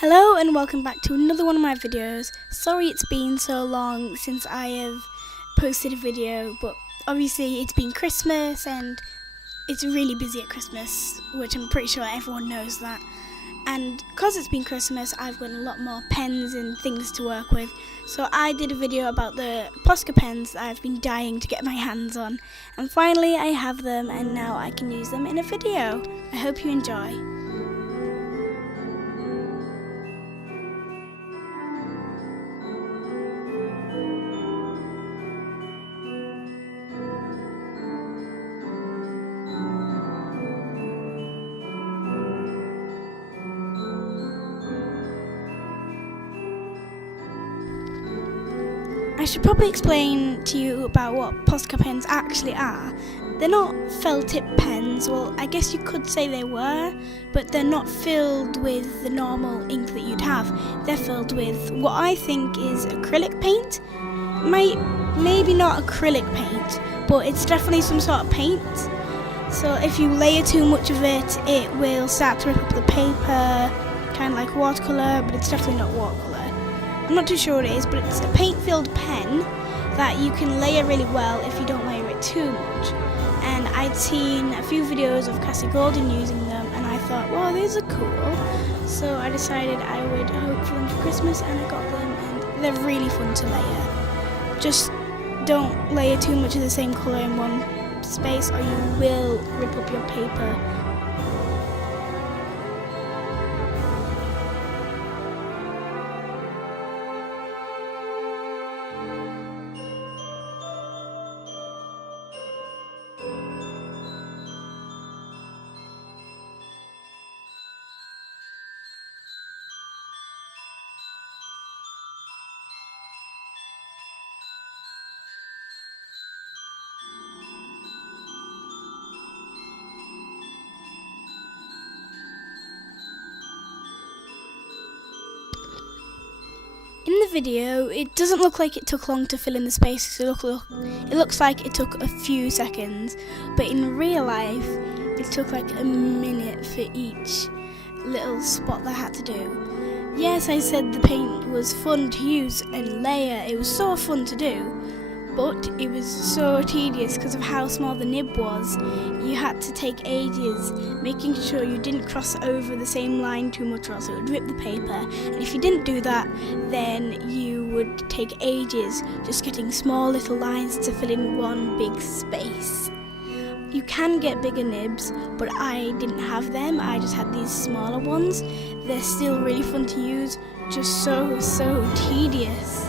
Hello and welcome back to another one of my videos. Sorry it's been so long since I have posted a video, but obviously it's been Christmas and it's really busy at Christmas, which I'm pretty sure everyone knows that. And because it's been Christmas, I've got a lot more pens and things to work with. So I did a video about the Posca pens that I've been dying to get my hands on. And finally I have them and now I can use them in a video. I hope you enjoy. I should probably explain to you about what posca pens actually are. They're not felt tip pens, well I guess you could say they were, but they're not filled with the normal ink that you'd have. They're filled with what I think is acrylic paint. Maybe not acrylic paint, but it's definitely some sort of paint. So if you layer too much of it, it will start to rip up the paper, kind of like watercolour, but it's definitely not watercolour. I'm not too sure what it is, but it's a paint-filled pen that you can layer really well if you don't layer it too much. And I'd seen a few videos of Cassie Golden using them, and I thought, wow, these are cool. So I decided I would hope for them for Christmas, and I got them, and they're really fun to layer. Just don't layer too much of the same colour in one space, or you will rip up your paper. In the video, it doesn't look like it took long to fill in the spaces. It looks like it took a few seconds, but in real life, it took like a minute for each little spot that I had to do. Yes, I said the paint was fun to use and layer. It was so fun to do, but it was so tedious because of how small the nib was. You had to take ages making sure you didn't cross over the same line too much or else it would rip the paper. And if you didn't do that, then you would take ages just getting small little lines to fill in one big space. You can get bigger nibs, but I didn't have them. I just had these smaller ones. They're still really fun to use, just so tedious.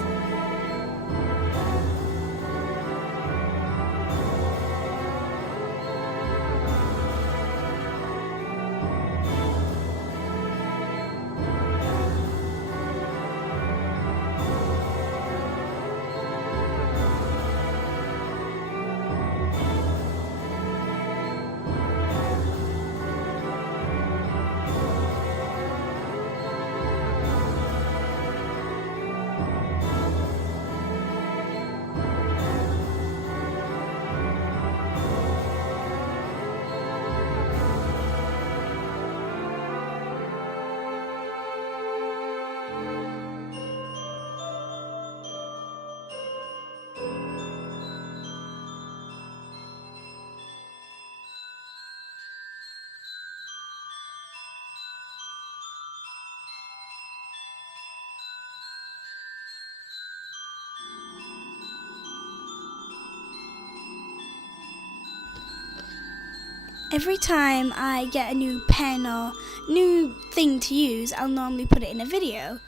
Every time I get a new pen or new thing to use, I'll normally put it in a video.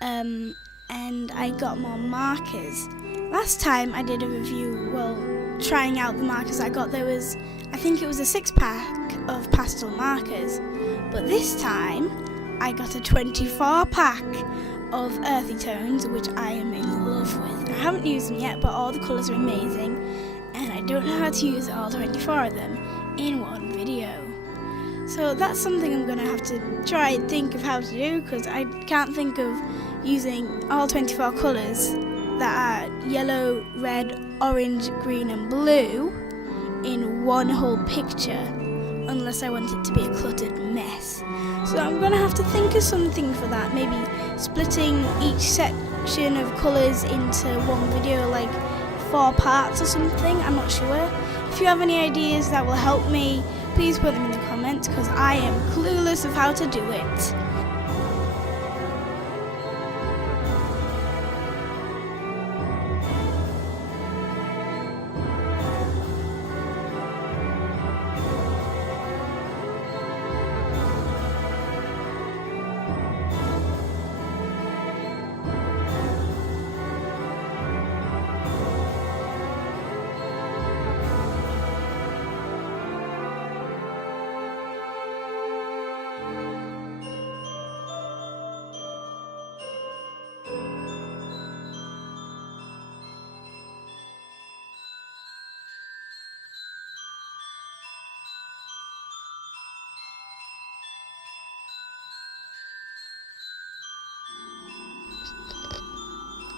And I got more markers. Last time I did a review, trying out the markers I got, I think it was a 6-pack of pastel markers. But this time, I got a 24-pack of earthy tones, which I am in love with. I haven't used them yet, but all the colours are amazing. And I don't know how to use all 24 of them in one video. So that's something I'm going to have to try and think of how to do, because I can't think of using all 24 colours that are yellow, red, orange, green and blue in one whole picture unless I want it to be a cluttered mess. So I'm going to have to think of something for that, maybe splitting each section of colours into one video, like 4 parts or something, I'm not sure. If you have any ideas that will help me, please put them in the comments, because I am clueless of how to do it.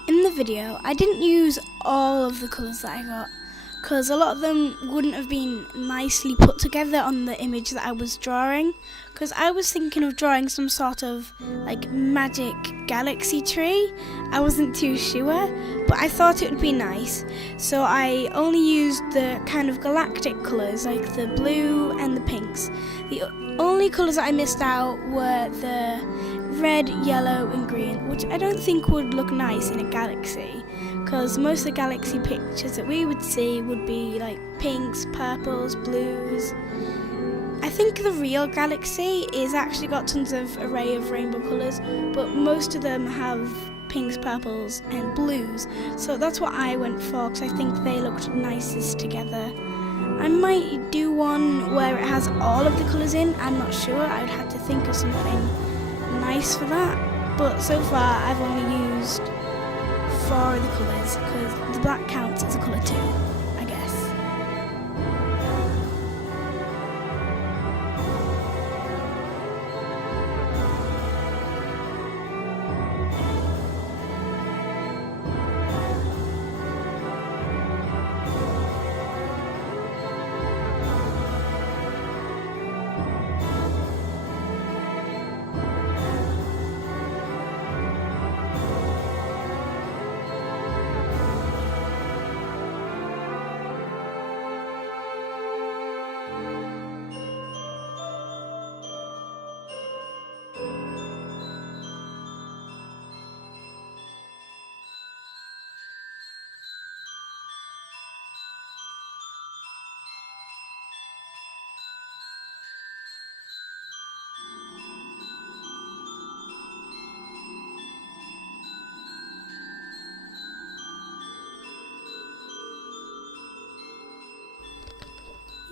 In the video, I didn't use all of the colours that I got, because a lot of them wouldn't have been nicely put together on the image that I was drawing, because I was thinking of drawing some sort of like magic galaxy tree. I wasn't too sure, but I thought it would be nice, so I only used the kind of galactic colours like the blue and the pinks. The only colours that I missed out were the red, yellow and green, which I don't think would look nice in a galaxy, because most of the galaxy pictures that we would see would be like pinks, purples, blues. I think the real galaxy is actually got tons of array of rainbow colours, but most of them have pinks, purples and blues, so that's what I went for, because I think they looked nicest together. I might do one where it has all of the colours in, I'm not sure, I would have to think of something nice for that, but so far I've only used 4 of the colours, because the black counts as a colour too, I guess.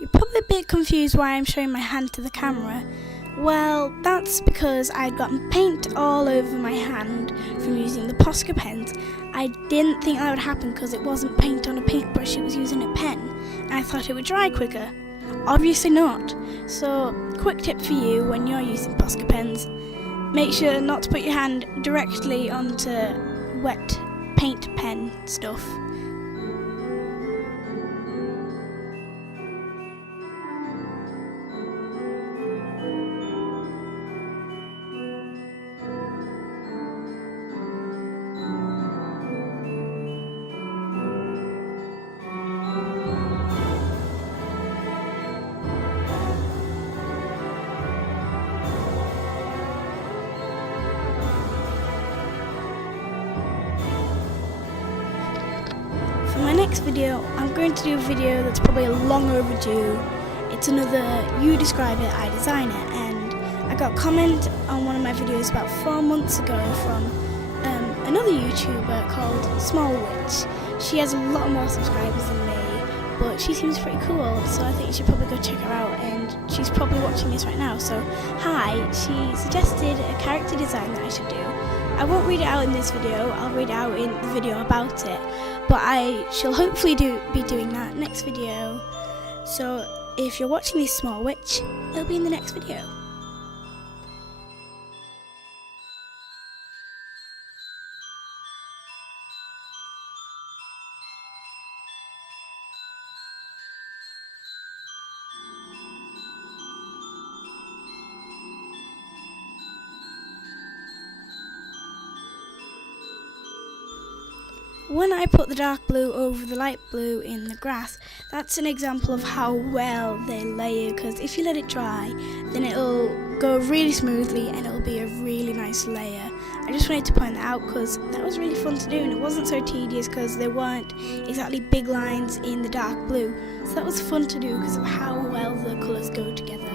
You're probably a bit confused why I'm showing my hand to the camera. Well, that's because I'd gotten paint all over my hand from using the Posca pens. I didn't think that would happen because it wasn't paint on a paintbrush, it was using a pen, and I thought it would dry quicker. Obviously not. So, quick tip for you when you're using Posca pens, make sure not to put your hand directly onto wet paint pen stuff. For my next video, I'm going to do a video that's probably long overdue. It's another You Describe It, I Design It, and I got a comment on one of my videos about 4 months ago from another YouTuber called Small Witch. She has a lot more subscribers than me, but she seems pretty cool, so I think you should probably go check her out, and she's probably watching this right now. So hi, she suggested a character design that I should do. I won't read it out in this video, I'll read it out in the video about it, but I shall hopefully be doing that next video. So if you're watching this, Small Witch, it'll be in the next video. when I put the dark blue over the light blue in the grass, that's an example of how well they layer, because if you let it dry, then it'll go really smoothly and it'll be a really nice layer. I just wanted to point that out because that was really fun to do, and it wasn't so tedious because there weren't exactly big lines in the dark blue. So that was fun to do because of how well the colours go together.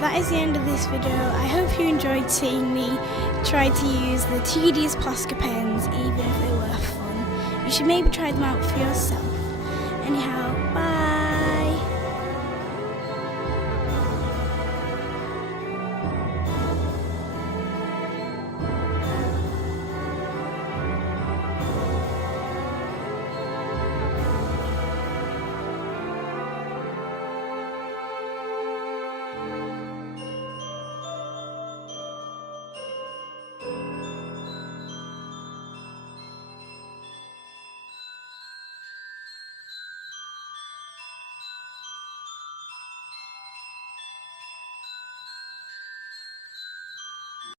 That is the end of this video. I hope you enjoyed seeing me try to use the tedious Posca pens, even if they were fun. You should maybe try them out for yourself. Anyhow, bye.